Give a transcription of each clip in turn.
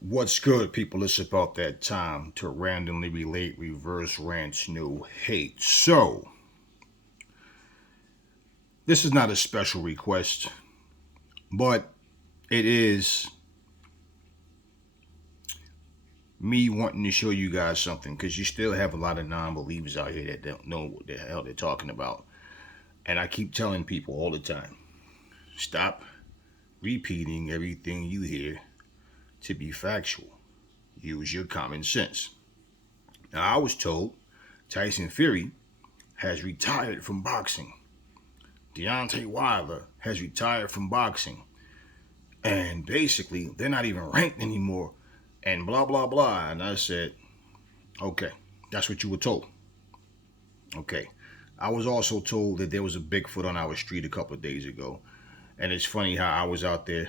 What's good, people? It's about that time to randomly relate reverse rants no hate. So, this is not a special request, but it is me wanting to show you guys something because you still have a lot of non believers out here that don't know what the hell they're talking about. And I keep telling people all the time stop repeating everything you hear to be factual. Use your common sense. Now, I was told Tyson Fury has retired from boxing. Deontay Wilder has retired from boxing. And basically, they're not even ranked anymore. And blah, blah, blah. And I said, okay, that's what you were told. Okay. I was also told that there was a Bigfoot on our street a couple of days ago. And it's funny how I was out there,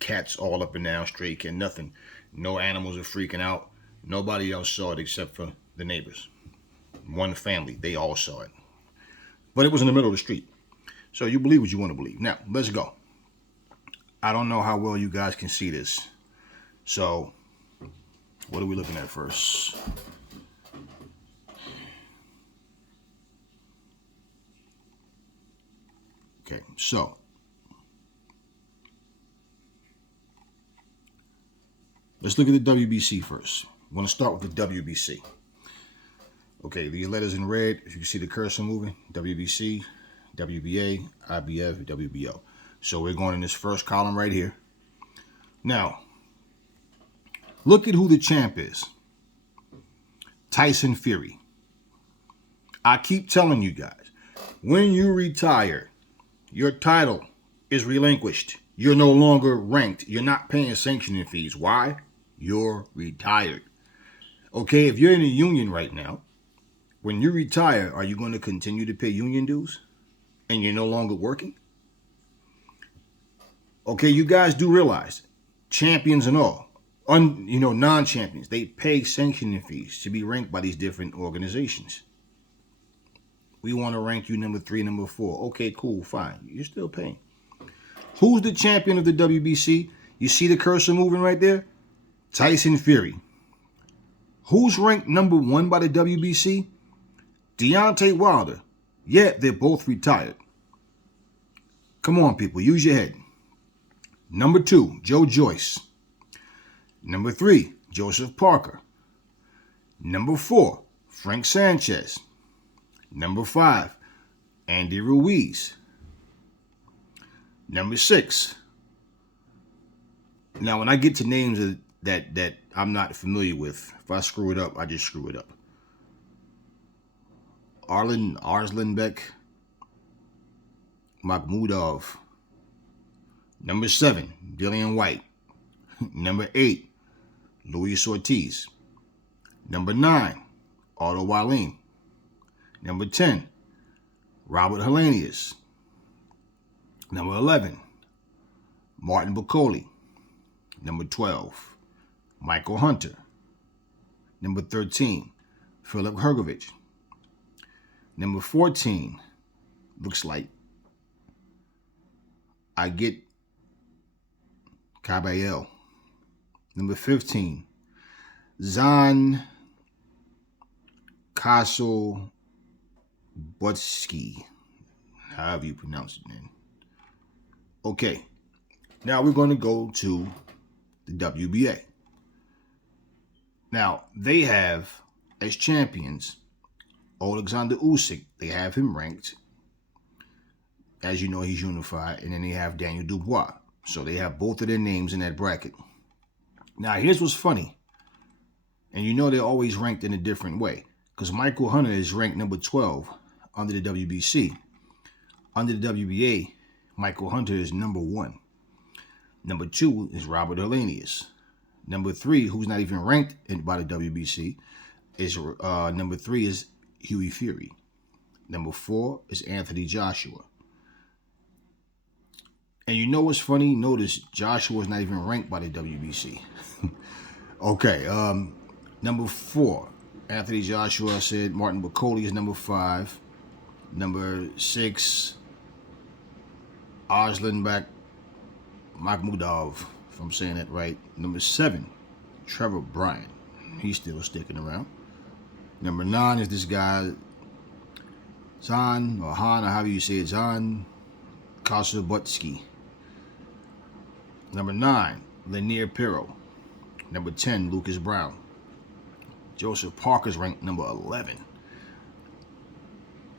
cats all up and down, stray cat, nothing. No animals are freaking out. Nobody else saw it except for the neighbors. One family, they all saw it. But it was in the middle of the street. So you believe what you want to believe. Now, let's go. I don't know how well you guys can see this. So, what are we looking at first? Okay, so let's look at the WBC first. I want to start with the WBC. Okay, these letters in red, if you can see the cursor moving, WBC, WBA, IBF, WBO. So we're going in this first column right here. Now, look at who the champ is. Tyson Fury. I keep telling you guys, when you retire, your title is relinquished. You're no longer ranked. You're not paying sanctioning fees. Why? You're retired. Okay, if you're in a union right now, when you retire, are you going to continue to pay union dues and you're no longer working? Okay, you guys do realize champions and all, non-champions, they pay sanctioning fees to be ranked by these different organizations. We want to rank you number 3, number 4. Okay, cool, fine. You're still paying. Who's the champion of the WBC? You see the cursor moving right there? Tyson Fury. Who's ranked number 1 by the WBC? Deontay Wilder. Yet they're both retired. Come on, people, use your head. Number 2, Joe Joyce. Number 3, Joseph Parker. Number 4, Frank Sanchez. Number 5, Andy Ruiz. Number 6. Now, when I get to names that I'm not familiar with, if I screw it up, I just screw it up. Arslanbek Makhmudov. Number 7, Dillian White. Number 8, Luis Ortiz. Number 9, Otto Wallin. Number 10, Robert Helenius. Number 11, Martin Bacoli. Number 12, Michael Hunter. Number 13, Philip Hrgovic. Number 14, looks like I get Caballel. Number 15, Zan Castle Butsky. However you pronounce it, man. Okay, now we're going to go to the WBA. Now, they have, as champions, Alexander Usyk. They have him ranked. As you know, he's unified. And then they have Daniel Dubois. So they have both of their names in that bracket. Now, here's what's funny. And you know they're always ranked in a different way. Because Michael Hunter is ranked number 12 under the WBC. Under the WBA, Michael Hunter is number 1. Number 2 is Robert Helenius. Number 3, who's not even ranked by the WBC, is number 3 is Hughie Fury. Number 4 is Anthony Joshua. And you know what's funny? Notice Joshua is not even ranked by the WBC. Okay, number 4, Anthony Joshua. Said Martin Bacoli is number 5. Number 6, Arslanbek Makhmudov. if I'm saying that right. Number 7, Trevor Bryan. He's still sticking around. Number 9 is this guy, Zan, or Han, or however you say it, Zan Kosabutsky. Number 9, Lanier Pirro. Number 10, Lucas Brown. Joseph Parker's ranked number 11.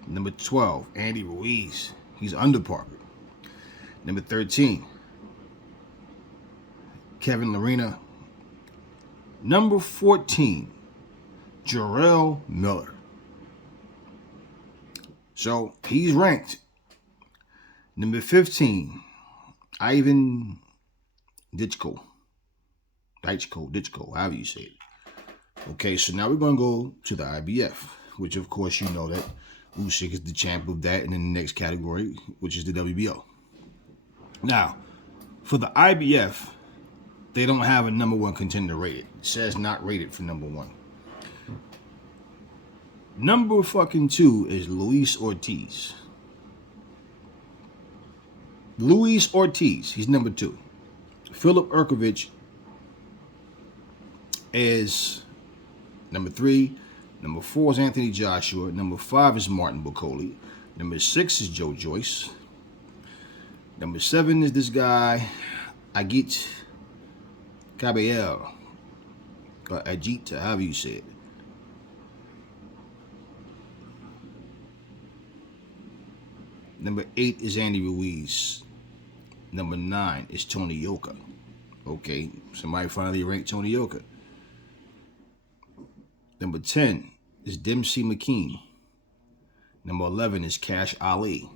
Number 12, Andy Ruiz. He's under Parker. Number 13, Kevin Lerena. Number 14, Jarrell Miller. So he's ranked. Number 15, Ivan Ditchko, however you say it. Okay, so now we're going to go to the IBF, which of course you know that Usyk is the champ of that, and in the next category, which is the WBO. Now, for the IBF, they don't have a number 1 contender rated. It says not rated for number 1. Number fucking 2 is Luis Ortiz. Luis Ortiz, he's number 2. Philip Urkovich is number 3. Number 4 is Anthony Joshua. Number 5 is Martin Bacoli. Number 6 is Joe Joyce. Number 7 is this guy, Agit Caballero. Or Ajit, however you say it. Number 8 is Andy Ruiz. Number 9 is Tony Yoka. Okay, somebody finally ranked Tony Yoka. Number 10 is Dempsey McKean. Number 11 is Cash Ali.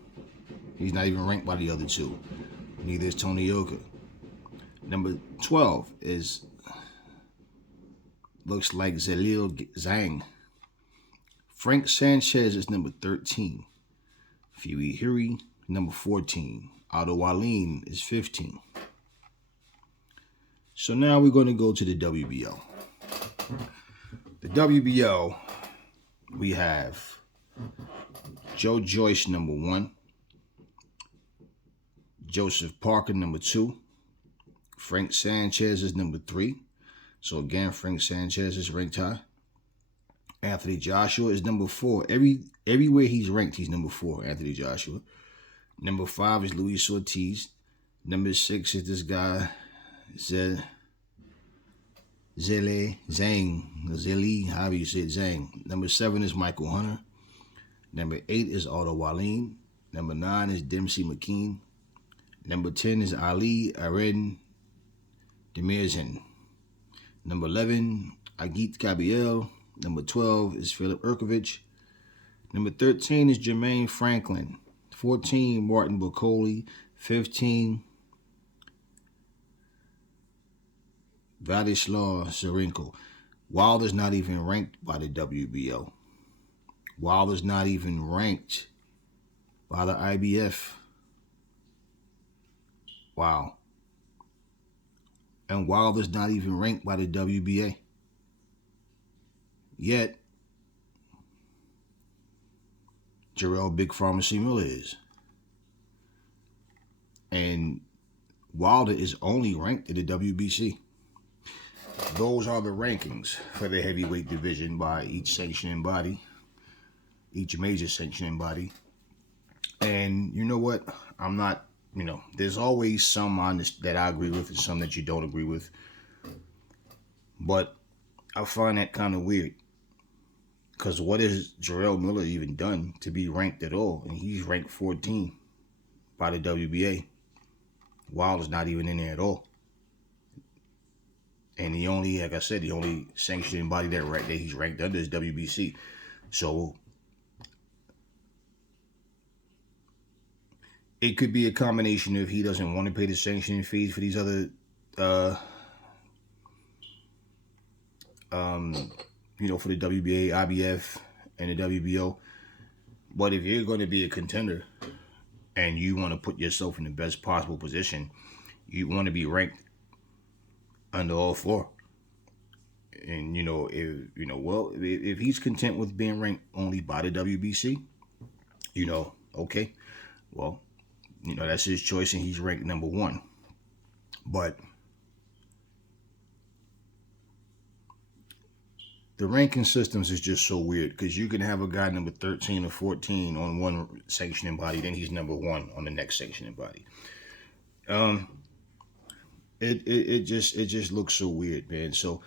He's not even ranked by the other 2. Neither is Tony Yoka. Number 12 is, looks like Zalil Zhang. Frank Sanchez is number 13. Fury Hiri, number 14. Otto Wallin is 15. So now we're going to go to the WBO. The WBO, we have Joe Joyce, number 1. Joseph Parker, number 2. Frank Sanchez is number 3. So again, Frank Sanchez is ranked high. Anthony Joshua is number 4. Everywhere he's ranked, he's number 4, Anthony Joshua. Number 5 is Luis Ortiz. Number 6 is this guy, Zhang, however you say it, Zhang. Number 7 is Michael Hunter. Number 8 is Otto Wallin. Number 9 is Dempsey McKean. Number 10 is Ali Aren Demirzen. Number 11, Agit Gabriel. Number 12 is Philip Urkovich. Number 13 is Jermaine Franklin. 14, Martin Bacoli. 15, Vladislav Serenko. Wilder's not even ranked by the WBO. Wilder's not even ranked by the IBF. Wow. And Wilder's not even ranked by the WBA. Yet, Jarrell Big Pharmacy Miller is. And Wilder is only ranked in the WBC. Those are the rankings for the heavyweight division by each sanctioning body, each major sanctioning body. And you know what? I'm not, there's always some on this that I agree with and some that you don't agree with. But I find that kind of weird. Because what has Jarrell Miller even done to be ranked at all? And he's ranked 14 by the WBA. Wilder's not even in there at all. And the only, like I said, the only sanctioning body that he's ranked under is WBC. So it could be a combination of he doesn't want to pay the sanctioning fees for these other, for the WBA, IBF, and the WBO. But if you're going to be a contender and you want to put yourself in the best possible position, you want to be ranked under all 4. And, if he's content with being ranked only by the WBC, okay, well, that's his choice and he's ranked number 1. But the ranking systems is just so weird because you can have a guy number 13 or 14 on one sanctioning body, then he's number 1 on the next sanctioning body. It just looks so weird, man. So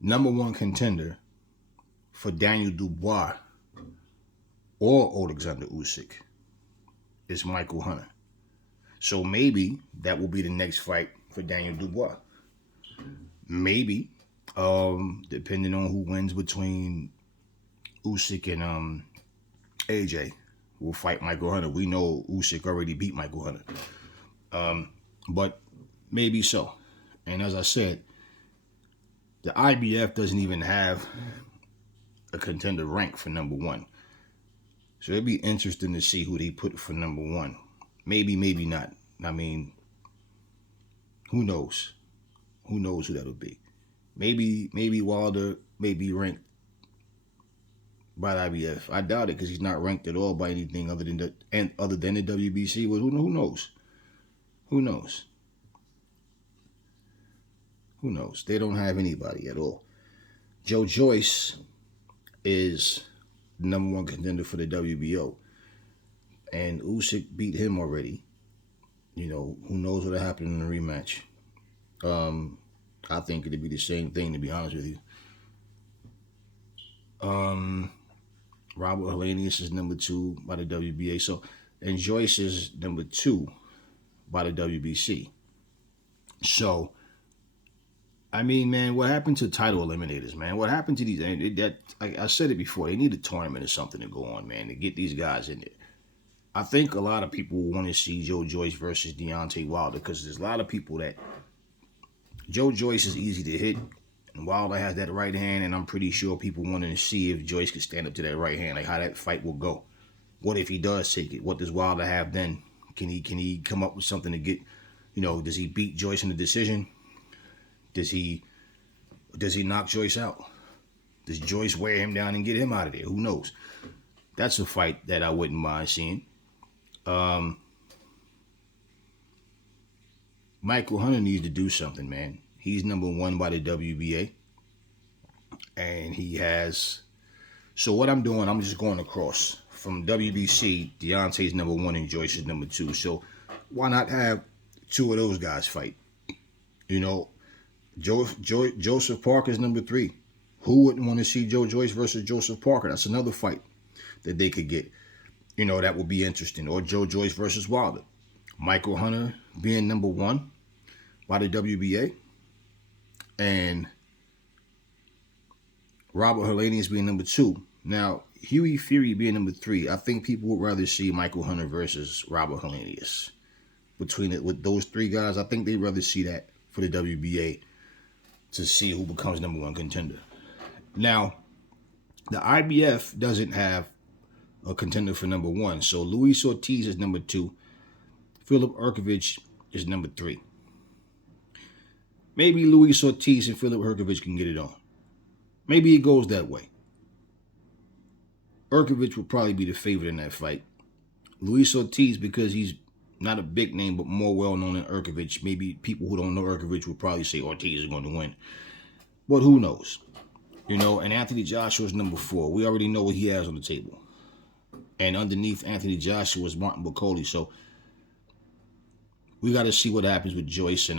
number 1 contender for Daniel Dubois or Alexander Usyk is Michael Hunter. So maybe that will be the next fight for Daniel Dubois. Maybe, depending on who wins between Usyk and AJ, will fight Michael Hunter. We know Usyk already beat Michael Hunter. But maybe so. And as I said, the IBF doesn't even have a contender rank for number 1. So it'd be interesting to see who they put for number 1. Maybe, maybe not. I mean, who knows? Who knows who that'll be? Maybe Wilder may be ranked by the IBF. I doubt it because he's not ranked at all by anything other than the WBC. Well, who knows? Who knows? Who knows? They don't have anybody at all. Joe Joyce is the number 1 contender for the WBO. And Usyk beat him already. You know, who knows what'll happen in the rematch. I think it'd be the same thing, to be honest with you. Robert Helenius is number 2 by the WBA. So, and Joyce is number 2 by the WBC. So, I mean, man, what happened to title eliminators, man? What happened to these? I said it before. They need a tournament or something to go on, man, to get these guys in there. I think a lot of people want to see Joe Joyce versus Deontay Wilder because there's a lot of people that Joe Joyce is easy to hit, and Wilder has that right hand, and I'm pretty sure people wanting to see if Joyce can stand up to that right hand, like how that fight will go. What if he does take it? What does Wilder have then? Can he come up with something to get, you know, does he beat Joyce in the decision? Does he knock Joyce out? Does Joyce wear him down and get him out of there? Who knows? That's a fight that I wouldn't mind seeing. Michael Hunter needs to do something, man. He's number 1 by the WBA. And he has... So what I'm doing, I'm just going across. From WBC, Deontay's number 1 and Joyce is number 2. So why not have 2 of those guys fight? You know, Joseph Parker's number 3. Who wouldn't want to see Joe Joyce versus Joseph Parker? That's another fight that they could get. You know, that would be interesting. Or Joe Joyce versus Wilder. Michael Hunter being number 1 by the WBA. And Robert Helenius being number 2. Now, Hughie Fury being number 3. I think people would rather see Michael Hunter versus Robert Helenius. With those 3 guys, I think they'd rather see that for the WBA to see who becomes number 1 contender. Now, the IBF doesn't have a contender for number 1. So Luis Ortiz is number 2. Philip Urkovich is number 3. Maybe Luis Ortiz and Philip Urkovich can get it on. Maybe it goes that way. Urkovich will probably be the favorite in that fight. Luis Ortiz, because he's not a big name, but more well-known than Urkovich. Maybe people who don't know Urkovich will probably say Ortiz is going to win. But who knows? You know, and Anthony Joshua is number 4. We already know what he has on the table. And underneath Anthony Joshua is Martin Bakole. So we got to see what happens with Joyce and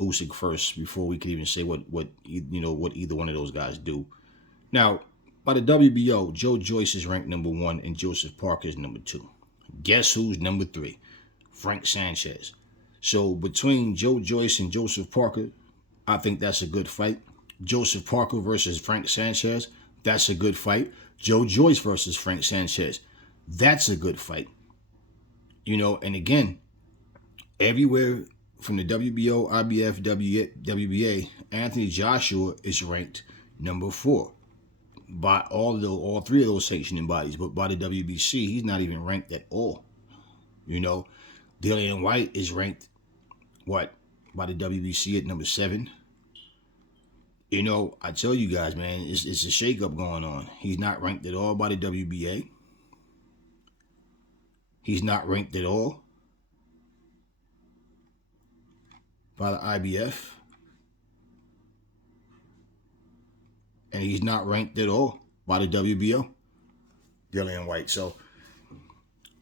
Usyk first before we can even say what either one of those guys do. Now, by the WBO, Joe Joyce is ranked number 1 and Joseph Parker is number 2. Guess who's number 3? Frank Sanchez. So between Joe Joyce and Joseph Parker, I think that's a good fight. Joseph Parker versus Frank Sanchez, that's a good fight. Joe Joyce versus Frank Sanchez, that's a good fight. You know, and again, everywhere from the WBO, IBF, WBA, Anthony Joshua is ranked number 4 by all 3 of those sanctioning bodies. But by the WBC, he's not even ranked at all. You know, Dillian White is ranked, by the WBC at number 7. You know, I tell you guys, man, it's a shakeup going on. He's not ranked at all by the WBA. He's not ranked at all by the IBF, and he's not ranked at all by the WBO. Dillian White. So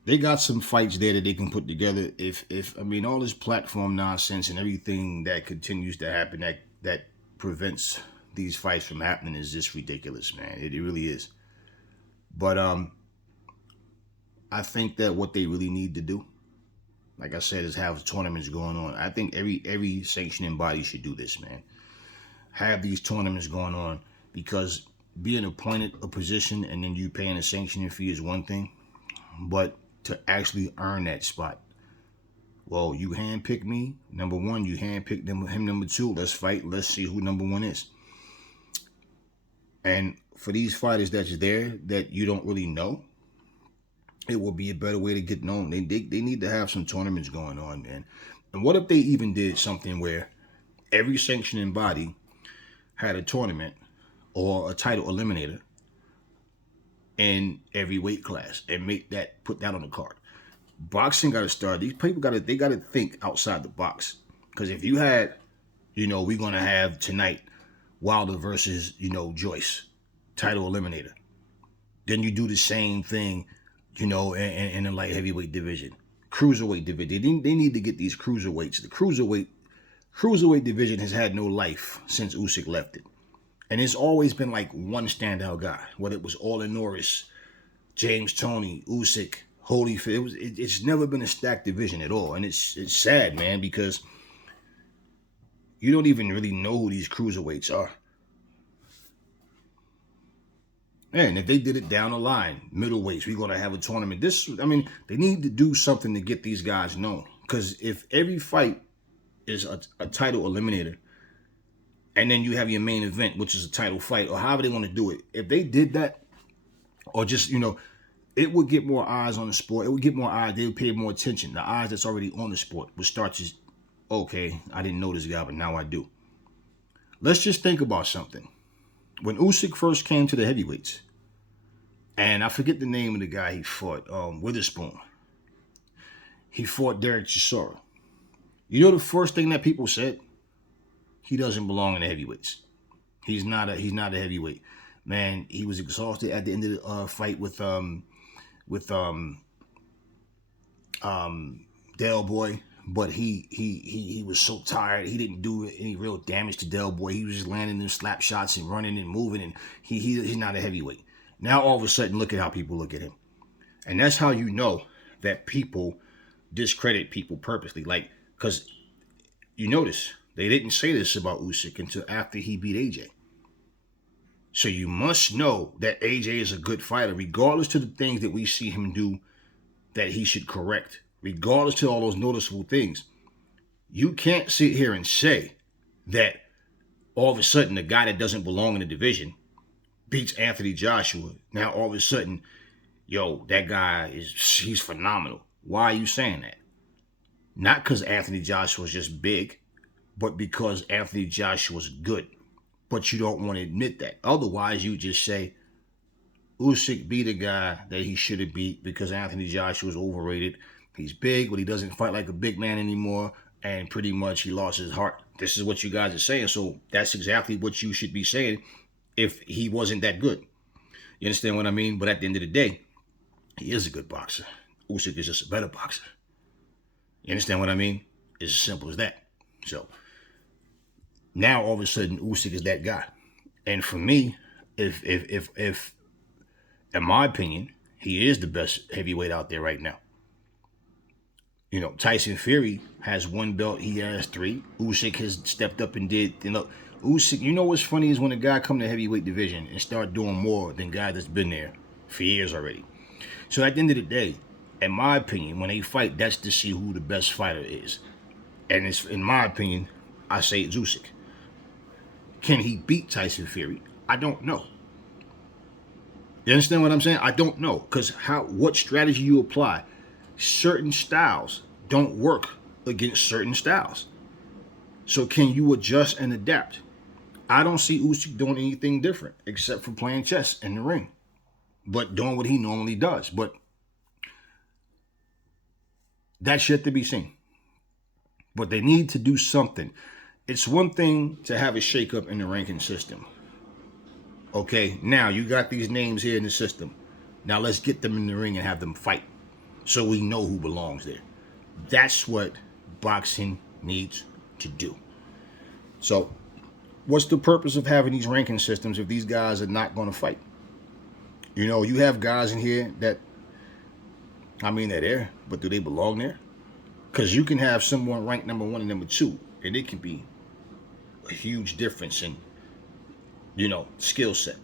they got some fights there that they can put together. If I mean all this platform nonsense and everything that continues to happen that prevents these fights from happening is just ridiculous, man. It really is. But I think that what they really need to do, like I said, is have tournaments going on. I think every sanctioning body should do this, man. Have these tournaments going on, because being appointed a position and then you paying a sanctioning fee is one thing, but to actually earn that spot, well, you handpick me, number one. You handpick him, number two. Let's fight. Let's see who number one is. And for these fighters that's there that you don't really know, it will be a better way to get known. They need to have some tournaments going on, man. And what if they even did something where every sanctioning body had a tournament or a title eliminator in every weight class and put that on the card? Boxing got to start. These people got to think outside the box. Because if you had, we're gonna have tonight Wilder versus Joyce, title eliminator, then you do the same thing, in the light heavyweight division, cruiserweight division. They need to get these cruiserweights. The cruiserweight division has had no life since Usyk left it. And it's always been like one standout guy, whether it was Orlin Norris, James Toney, Usyk, Holyfield. It's never been a stacked division at all. And it's sad, man, because you don't even really know who these cruiserweights are. And if they did it down the line, middleweights, we're going to have a tournament. They need to do something to get these guys known. Because if every fight is a title eliminator, and then you have your main event, which is a title fight, or however they want to do it, if they did that, or just, it would get more eyes on the sport. It would get more eyes. They would pay more attention. The eyes that's already on the sport would start to, okay, I didn't know this guy, but now I do. Let's just think about something. When Usyk first came to the heavyweights, and I forget the name of the guy he fought, Witherspoon. He fought Derek Chisora. You know the first thing that people said? He doesn't belong in the heavyweights. He's not a heavyweight. Man, he was exhausted at the end of the fight with Del Boy, but he was so tired. He didn't do any real damage to Del Boy. He was just landing them slap shots and running and moving, and he's not a heavyweight. Now all of a sudden, look at how people look at him. And that's how you know that people discredit people purposely. Like, because you notice they didn't say this about Usyk until after he beat AJ. So you must know that AJ is a good fighter, regardless to the things that we see him do that he should correct, regardless to all those noticeable things. You can't sit here and say that all of a sudden the guy that doesn't belong in the division beats Anthony Joshua. Now all of a sudden, that guy he's phenomenal. Why are you saying that? Not because Anthony Joshua is just big, but because Anthony Joshua's good. But you don't want to admit that. Otherwise, you just say Usyk beat a guy that he should have beat because Anthony Joshua's overrated. He's big, but he doesn't fight like a big man anymore, and pretty much he lost his heart. This is what you guys are saying, so that's exactly what you should be saying if he wasn't that good. You understand what I mean? But at the end of the day, he is a good boxer. Usyk is just a better boxer. You understand what I mean? It's as simple as that. So now all of a sudden Usyk is that guy. And for me, if in my opinion, he is the best heavyweight out there right now. Tyson Fury has one belt, he has three. Usyk has stepped up and did, Usyk, what's funny is when a guy come to heavyweight division and start doing more than guy that's been there for years already. So at the end of the day, in my opinion, when they fight, that's to see who the best fighter is. And it's, in my opinion, I say it's Usyk. Can he beat Tyson Fury? I don't know. You understand what I'm saying? I don't know. Because what strategy you apply, certain styles don't work against certain styles. So can you adjust and adapt? I don't see Usyk doing anything different except for playing chess in the ring, but doing what he normally does. But that's yet to be seen. But they need to do something. It's one thing to have a shakeup in the ranking system. Okay, now you got these names here in the system. Now let's get them in the ring and have them fight so we know who belongs there. That's what boxing needs to do. So, what's the purpose of having these ranking systems if these guys are not going to fight? You know, you have guys in here that, I mean, they're there, but do they belong there? Because you can have someone ranked number 1 and number 2, and it can be a huge difference in, you know, skill set.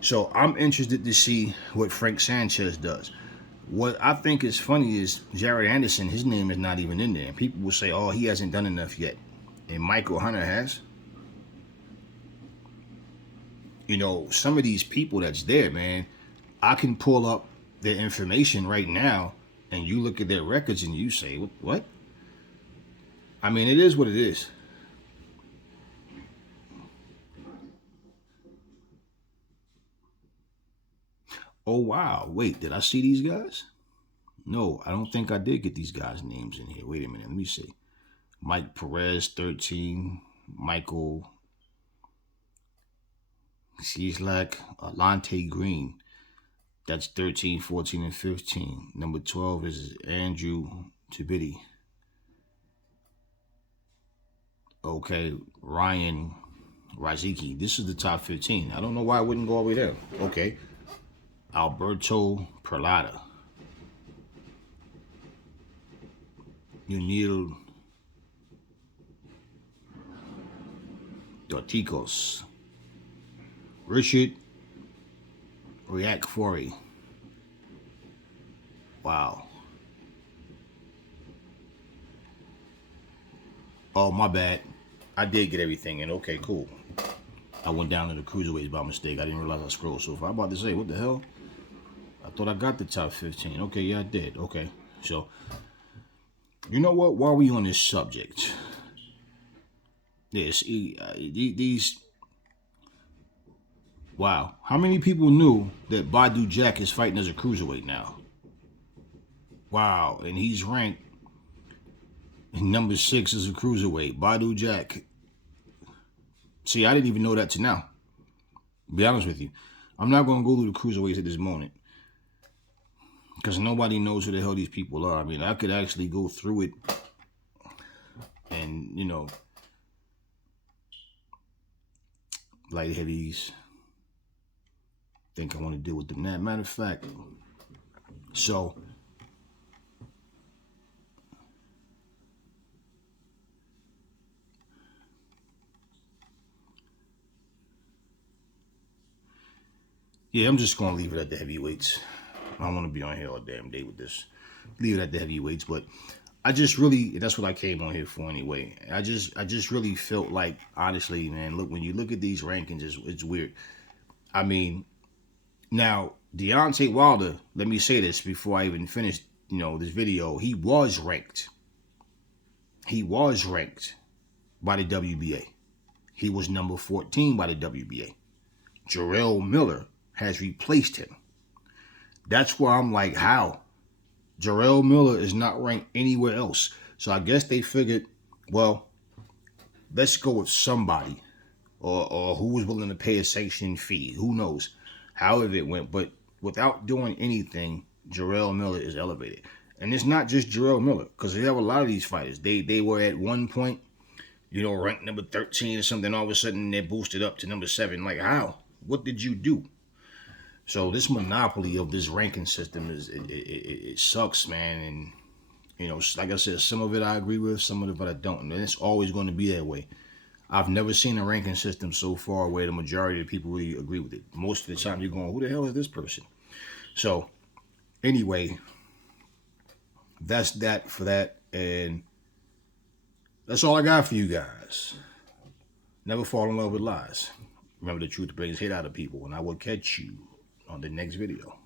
So I'm interested to see what Frank Sanchez does. What I think is funny is Jared Anderson, his name is not even in there. And people will say, oh, he hasn't done enough yet. And Michael Hunter has. You know, some of these people that's there, man, I can pull up their information right now and you look at their records and you say, what? I mean, it is what it is. Oh, wow. Wait, did I see these guys? No, I don't think I did get these guys' names in here. Wait a minute. Let me see. Mike Perez, 13. Michael Cieslak, Alante Green. That's 13, 14, and 15. Number 12 is Andrew Tibidi. Okay, Ryan Raziki. This is the top 15. I don't know why I wouldn't go all the way there. Okay. Alberto Perlada. Unil Dorticos. Richard Riakfori. Wow. Oh, my bad. I did get everything in. Okay, cool. I went down to the cruiserweights by mistake. I didn't realize I scrolled so far. I'm about to say, what the hell? I thought I got the top 15. Okay, yeah, I did. Okay. So, you know what? While we on this subject, yes, these. Wow. How many people knew that Badu Jack is fighting as a cruiserweight now? Wow. And he's ranked number 6 as a cruiserweight. Badu Jack. See, I didn't even know that till now. To be honest with you. I'm not going to go through the cruiserweights at this moment. Because nobody knows who the hell these people are. I mean, I could actually go through it and, you know, light heavies. Think I want to deal with them. Matter of fact, so yeah, I'm just going to leave it at the heavyweights. I don't want to be on here all damn day with this. Leave it at the heavyweights, but I just really, that's what I came on here for anyway. I just really felt like, honestly, man, look, when you look at these rankings, it's weird. I mean, now, Deontay Wilder, let me say this before I even finish, you know, this video. He was ranked. He was ranked by the WBA. He was number 14 by the WBA. Jarrell Miller has replaced him. That's where I'm like, how? Jarrell Miller is not ranked anywhere else. So I guess they figured, well, let's go with somebody or who was willing to pay a sanctioned fee. Who knows? However it went. But without doing anything, Jarrell Miller is elevated. And it's not just Jarrell Miller, because they have a lot of these fighters. They were at one point, you know, ranked number 13 or something. All of a sudden, they're boosted up to number 7. Like, how? What did you do? So this monopoly of this ranking system it sucks, man. And, you know, like I said, some of it I agree with, some of it I don't. And it's always going to be that way. I've never seen a ranking system so far where the majority of people really agree with it. Most of the time you're going, who the hell is this person? So, anyway, that's that for that. And that's all I got for you guys. Never fall in love with lies. Remember, the truth brings hate out of people. And I will catch you on the next video.